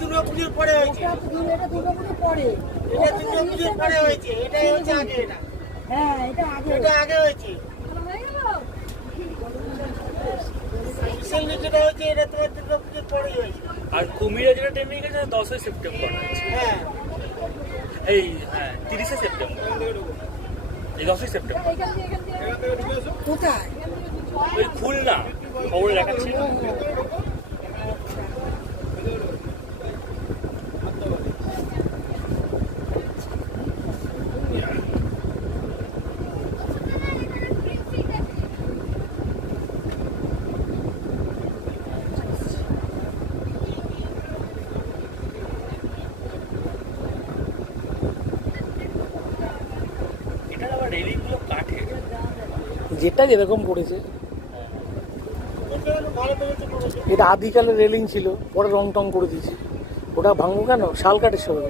দুর্গাপুজোর পরে হয়েছে, এটা দুর্গাপুজোর পরে, এটা দুর্গাপুজোর পরে হয়েছে, এটাই হচ্ছে আগে, এটা হ্যাঁ এটা আগে। এটা আগে হয়েছে। রিসেন্টলি যেটা হয়েছে এটা তোমার দুর্গাপুজোর পরেই হয়েছে। আর কুমিরা যেটা ট্রেনিং গেছে 10ই সেপ্টেম্বর হয়েছে। হ্যাঁ এই হ্যাঁ 30শে সেপ্টেম্বর, এই 10ই সেপ্টেম্বর। কোথায়? ওই খুলনা খবরে দেখাচ্ছি। এটা আবার রেলিং গুলো কাঠে, যেটা যেরকম করেছে। ভালো করেছে করেছে। এটা আদিকালের রেলিং ছিল, পরে রং টং করে দিয়েছে। ওটা ভাঙবো কেন? শাল কাঠের সঙ্গে।